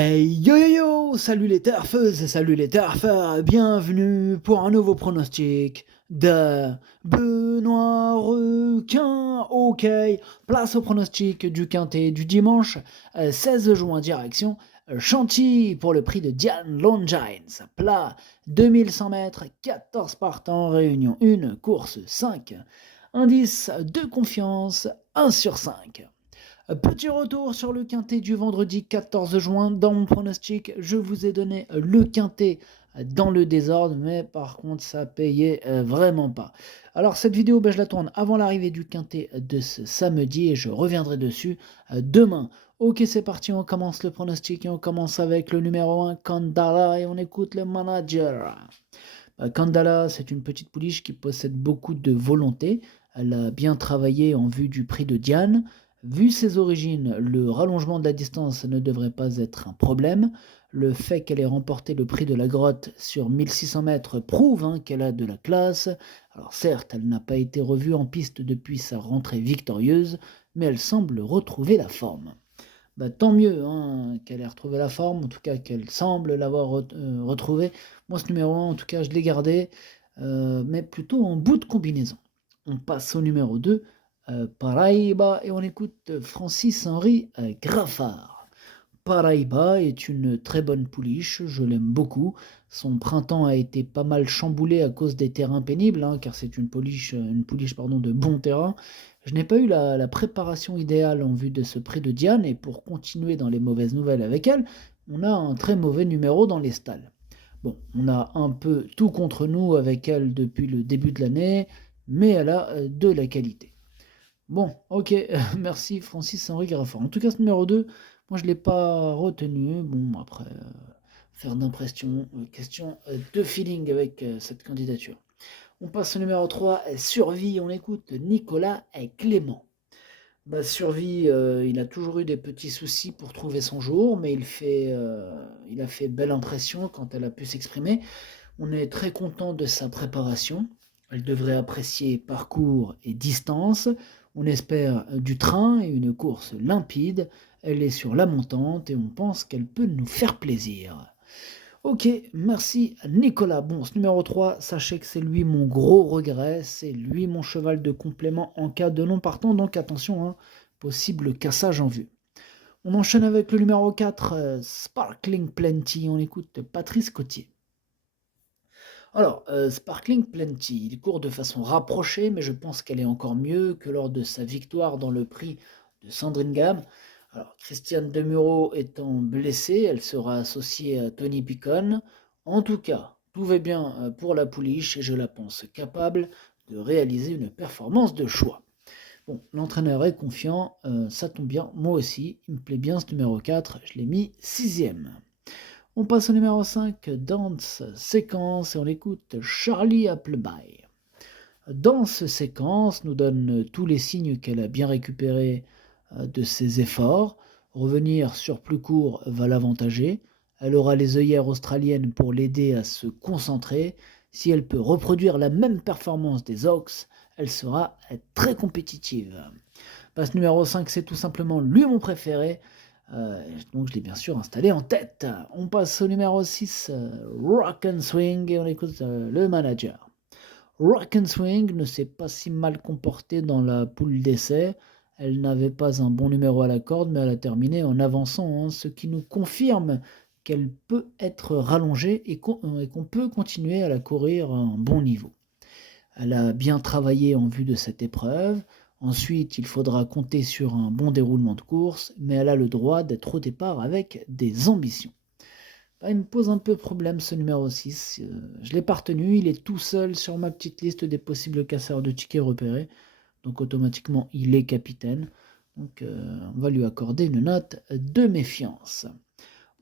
Hey yo yo yo! Salut les turfeuses, salut les turfeurs, bienvenue pour un nouveau pronostic de Benoît Requin. Ok, place au pronostic du quintet du dimanche 16 juin, direction Chantilly pour le prix de Diane Longines. Plat 2100 mètres, 14 partants, réunion 1, course 5. Indice de confiance 1 sur 5. Petit retour sur le quintet du vendredi 14 juin. Dans mon pronostic, je vous ai donné le quintet dans le désordre, mais par contre, ça payait vraiment pas. Alors, cette vidéo, je la tourne avant l'arrivée du quintet de ce samedi et je reviendrai dessus demain. Ok, c'est parti, on commence le pronostic et on commence avec le numéro 1, Kandala, et on écoute le manager. Kandala, c'est une petite pouliche qui possède beaucoup de volonté. Elle a bien travaillé en vue du prix de Diane. Vu ses origines, le rallongement de la distance ne devrait pas être un problème. Le fait qu'elle ait remporté le prix de la grotte sur 1600 mètres prouve qu'elle a de la classe. Alors certes, elle n'a pas été revue en piste depuis sa rentrée victorieuse, mais elle semble retrouver la forme. Tant mieux qu'elle ait retrouvé la forme, en tout cas qu'elle semble l'avoir retrouvée. Moi, ce numéro 1, en tout cas, je l'ai gardé, mais plutôt en bout de combinaison. On passe au numéro 2, Paraíba, et on écoute Francis-Henri Graffard. Paraíba est une très bonne pouliche, je l'aime beaucoup. Son printemps a été pas mal chamboulé à cause des terrains pénibles, car c'est une pouliche de bon terrain. Je n'ai pas eu la préparation idéale en vue de ce prix de Diane, et pour continuer dans les mauvaises nouvelles avec elle, on a un très mauvais numéro dans les stalles. Bon, on a un peu tout contre nous avec elle depuis le début de l'année, mais elle a de la qualité. Bon, ok, merci Francis-Henri Graffard. En tout cas, ce numéro 2, moi je ne l'ai pas retenu. Bon, après, faire d'impression, question de feeling avec cette candidature. On passe au numéro 3, Survie, on écoute Nicolas et Clément. Survie, il a toujours eu des petits soucis pour trouver son jour, mais il a fait belle impression quand elle a pu s'exprimer. On est très content de sa préparation. Elle devrait apprécier parcours et distance. On espère du train et une course limpide. Elle est sur la montante et on pense qu'elle peut nous faire plaisir. Ok, merci Nicolas. Bon, ce numéro 3, sachez que c'est lui mon gros regret. C'est lui mon cheval de complément en cas de non partant. Donc attention, possible cassage en vue. On enchaîne avec le numéro 4, Sparkling Plenty. On écoute Patrice Cotier. Alors, Sparkling Plenty, il court de façon rapprochée, mais je pense qu'elle est encore mieux que lors de sa victoire dans le prix de Sandringham. Alors, Christiane Demuro étant blessée, elle sera associée à Tony Picon. En tout cas, tout va bien pour la pouliche et je la pense capable de réaliser une performance de choix. Bon, l'entraîneur est confiant, ça tombe bien, moi aussi, il me plaît bien ce numéro 4, je l'ai mis 6ème. On passe au numéro 5, Danse Séquence, et on écoute Charlie Appleby. Danse Séquence nous donne tous les signes qu'elle a bien récupéré de ses efforts. Revenir sur plus court va l'avantager. Elle aura les œillères australiennes pour l'aider à se concentrer. Si elle peut reproduire la même performance des Oaks, elle sera très compétitive. Passe numéro 5, c'est tout simplement lui mon préféré. Donc je l'ai bien sûr installé en tête. On passe au numéro 6, Rock and Swing, et on écoute le manager. Rock and Swing ne s'est pas si mal comportée dans la poule d'essai. Elle n'avait pas un bon numéro à la corde, mais elle a terminé en avançant, ce qui nous confirme qu'elle peut être rallongée et qu'on peut continuer à la courir à un bon niveau. Elle a bien travaillé en vue de cette épreuve. Ensuite, il faudra compter sur un bon déroulement de course, mais elle a le droit d'être au départ avec des ambitions. Il me pose un peu problème ce numéro 6. Je ne l'ai pas retenu, il est tout seul sur ma petite liste des possibles casseurs de tickets repérés. Donc automatiquement, il est capitaine. Donc on va lui accorder une note de méfiance.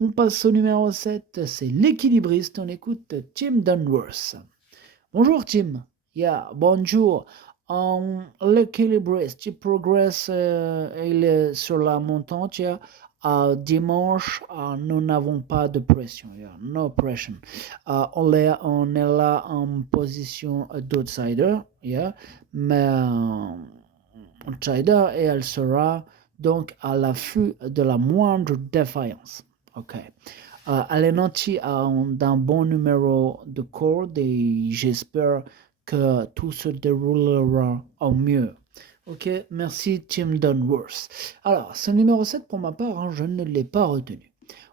On passe au numéro 7, c'est l'équilibriste. On écoute Tim Dunworth. Bonjour Tim. Bonjour. L'équilibriste, tu progresses il est sur la montante. Dimanche, nous n'avons pas de pression. No pressure. On est là en position d'outsider. Mais outsider, et elle sera donc à l'affût de la moindre défaillance. Ok. Elle est notice d'un bon numéro de corde et j'espère que tout se déroulera au mieux. Ok, merci Tim Dunworth. Alors, ce numéro 7 pour ma part, hein, je ne l'ai pas retenu.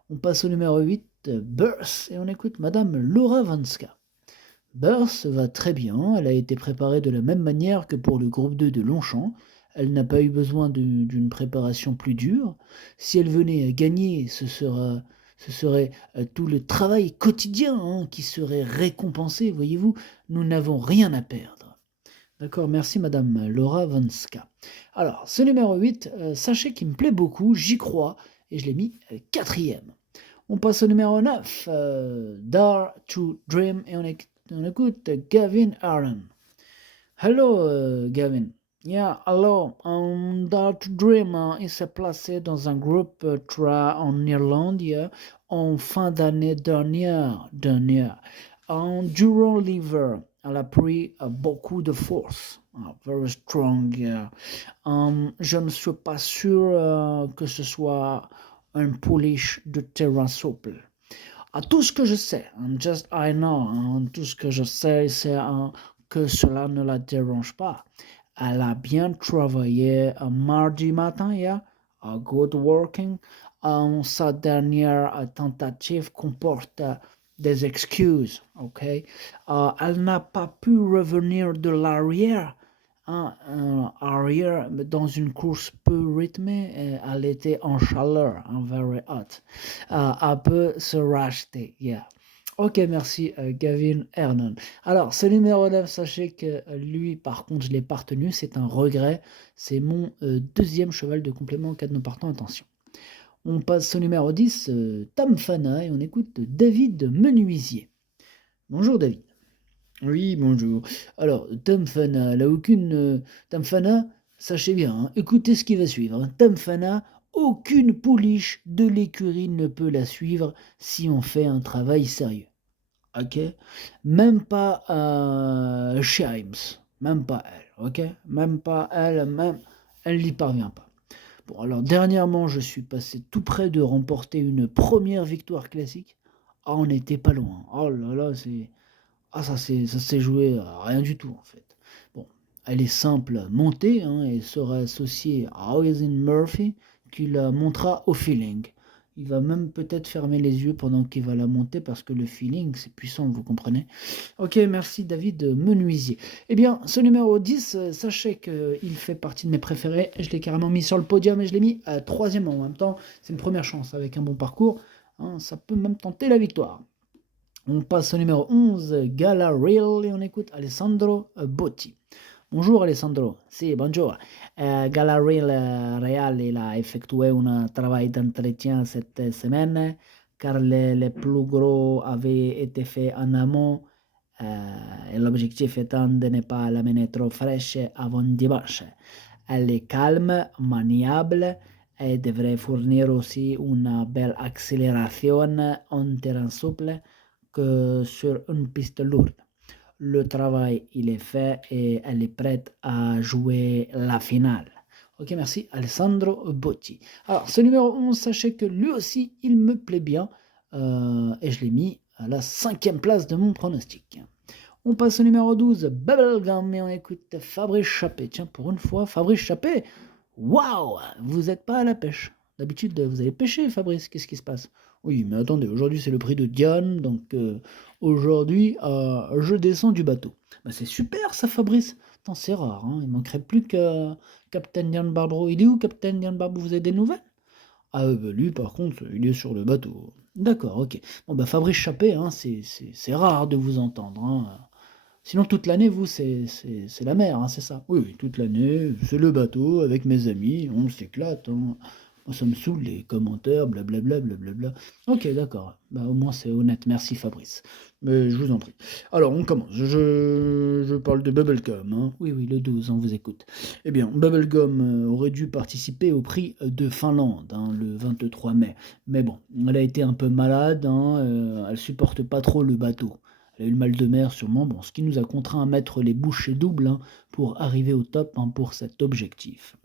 On passe au numéro 8, Birth, et on écoute Madame Laura Vanska. Birth va très bien, elle a été préparée de la même manière que pour le groupe 2 de Longchamp. Elle n'a pas eu besoin d'une préparation plus dure. Si elle venait à gagner, ce serait tout le travail quotidien hein, qui serait récompensé, voyez-vous. Nous n'avons rien à perdre. D'accord, merci Madame Laura Vanska. Alors, ce numéro 8, sachez qu'il me plaît beaucoup, j'y crois, et je l'ai mis quatrième. On passe au numéro 9, Dare to Dream, et on écoute Gavin Aaron. Hello Gavin. Yeah, hello. Dare to Dream, il s'est placé dans un groupe en Irlande en fin d'année dernière. Durant l'hiver, elle a pris beaucoup de force. Very strong, yeah. Je ne suis pas sûr que ce soit un polish de terrain souple. Tout ce que je sais, just I know, tout ce que je sais, c'est que cela ne la dérange pas. Elle a bien travaillé mardi matin, yeah, good working. Sa dernière tentative comporte des excuses, ok? Elle n'a pas pu revenir de l'arrière arrière dans une course peu rythmée, elle était en chaleur, very hot. Elle peut se racheter, yeah. Ok, merci Gavin Hernon. Alors, ce numéro 9, sachez que lui, par contre, je ne l'ai pas retenu, c'est un regret. C'est mon deuxième cheval de complément en cas de nos partants, attention. On passe au numéro 10, Tamfana, et on écoute David Menuisier. Bonjour David. Oui, bonjour. Alors, Tamfana, là aucune. Tamfana, sachez bien, hein, écoutez ce qui va suivre. Hein. Tamfana, aucune pouliche de l'écurie ne peut la suivre si on fait un travail sérieux. Ok? Même pas Shimes. Même pas elle. Ok? Même pas elle, même. Elle n'y parvient pas. Bon, alors, dernièrement, je suis passé tout près de remporter une première victoire classique. Ah, on n'était pas loin. Oh là là, c'est. Ah, ça s'est joué à rien du tout, en fait. Bon, elle est simple à monter hein, et sera associée à Raisin Murphy qui la montera au feeling. Il va même peut-être fermer les yeux pendant qu'il va la monter parce que le feeling, c'est puissant, vous comprenez. Ok, merci David Menuisier. Eh bien, ce numéro 10, sachez qu'il fait partie de mes préférés. Je l'ai carrément mis sur le podium et je l'ai mis à troisième en même temps. C'est une première chance avec un bon parcours. Hein, ça peut même tenter la victoire. On passe au numéro 11, Gala Real, et on écoute Alessandro Botti. Bonjour Alessandro, si, bonjour. Gala Real, il a effectué un travail d'entretien cette semaine, car les plus gros avaient été faits en amont, et l'objectif étant de ne pas l'amener trop fraîche avant dimanche. Elle est calme, maniable, et devrait fournir aussi une belle accélération en terrain souple que sur une piste lourde. Le travail, il est fait et elle est prête à jouer la finale. Ok, merci Alessandro Botti. Alors, ce numéro 11, sachez que lui aussi, il me plaît bien et je l'ai mis à la 5e place de mon pronostic. On passe au numéro 12, Bubblegum, et on écoute Fabrice Chappé. Tiens, pour une fois, Fabrice Chappé, waouh, vous n'êtes pas à la pêche. D'habitude, vous allez pêcher, Fabrice, qu'est-ce qui se passe? Oui, mais attendez, aujourd'hui c'est le prix de Diane, donc aujourd'hui je descends du bateau. Bah, c'est super ça, Fabrice. Attends, c'est rare, hein. Il manquerait plus que Captain Diane Barbaro. Il est où, Captain Diane Barbaro? Vous avez des nouvelles? Ah, bah, lui, par contre, il est sur le bateau. D'accord, ok. Bon, bah, Fabrice Chappé, hein, c'est rare de vous entendre. Hein. Sinon, toute l'année, vous, c'est la mer, hein, c'est ça? Oui, oui, toute l'année, c'est le bateau avec mes amis, on s'éclate. Hein. Moi, ça me saoule les commentaires, blablabla, blablabla. Ok, d'accord. Bah, au moins, c'est honnête. Merci, Fabrice. Mais je vous en prie. Alors, on commence. Je parle de Bubblegum. Hein. Oui, oui, le 12, on vous écoute. Eh bien, Bubblegum aurait dû participer au prix de Finlande hein, le 23 mai. Mais bon, elle a été un peu malade. Hein, elle supporte pas trop le bateau. Elle a eu le mal de mer sûrement, bon, ce qui nous a contraint à mettre les bouchées doubles hein, pour arriver au top hein, pour cet objectif.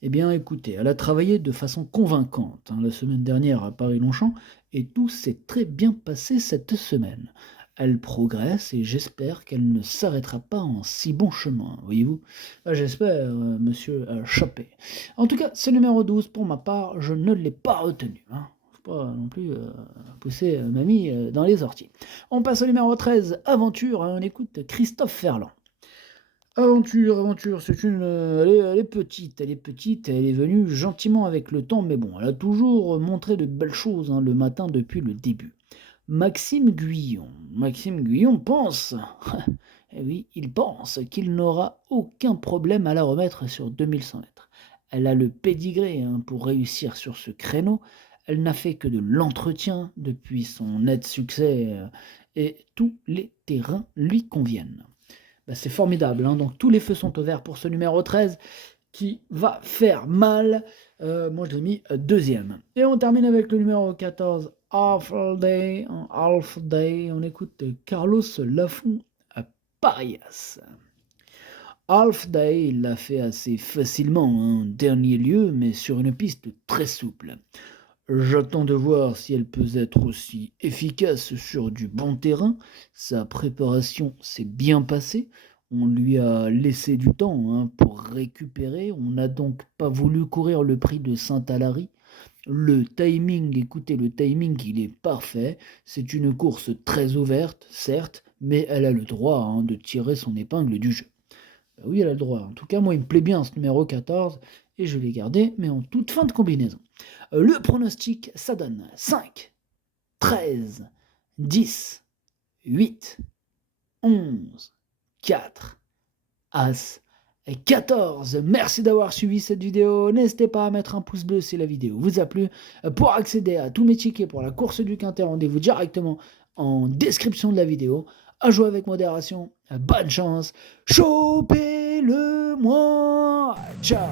Eh bien, écoutez, elle a travaillé de façon convaincante, hein, la semaine dernière à Paris-Longchamp et tout s'est très bien passé cette semaine. Elle progresse et j'espère qu'elle ne s'arrêtera pas en si bon chemin, voyez-vous? J'espère, monsieur Chappé. En tout cas, c'est le numéro 12 pour ma part, je ne l'ai pas retenu, hein. Faut pas non plus pousser mamie dans les orties. On passe au numéro 13, Aventure, hein, on écoute Christophe Ferland. Aventure, aventure, c'est une, elle est petite, elle est venue gentiment avec le temps, mais bon, elle a toujours montré de belles choses, hein, le matin depuis le début. Maxime Guyon pense, eh oui, il pense qu'il n'aura aucun problème à la remettre sur 2100 mètres. Elle a le pédigré, hein, pour réussir sur ce créneau. Elle n'a fait que de l'entretien depuis son net succès et tous les terrains lui conviennent. Bah, c'est formidable, hein, donc tous les feux sont au vert pour ce numéro 13 qui va faire mal. Moi je l'ai mis deuxième. Et on termine avec le numéro 14, Half Day. Half Day, on écoute Carlos Lafont à Parias. Half Day, il l'a fait assez facilement, en dernier lieu, mais sur une piste très souple. J'attends de voir si elle peut être aussi efficace sur du bon terrain. Sa préparation s'est bien passée. On lui a laissé du temps, hein, pour récupérer. On n'a donc pas voulu courir le prix de Saint-Alary. Le timing, écoutez, le timing, il est parfait. C'est une course très ouverte, certes, mais elle a le droit, hein, de tirer son épingle du jeu. Bah oui, elle a le droit. En tout cas, moi, il me plaît bien ce numéro 14 et je l'ai gardé, mais en toute fin de combinaison. Le pronostic, ça donne 5, 13, 10, 8, 11, 4, As et 14. Merci d'avoir suivi cette vidéo. N'hésitez pas à mettre un pouce bleu si la vidéo vous a plu. Pour accéder à tous mes tickets pour la course du Quintet, rendez-vous directement en description de la vidéo. À jouer avec modération. Bonne chance. Chopez-le moi. Ciao.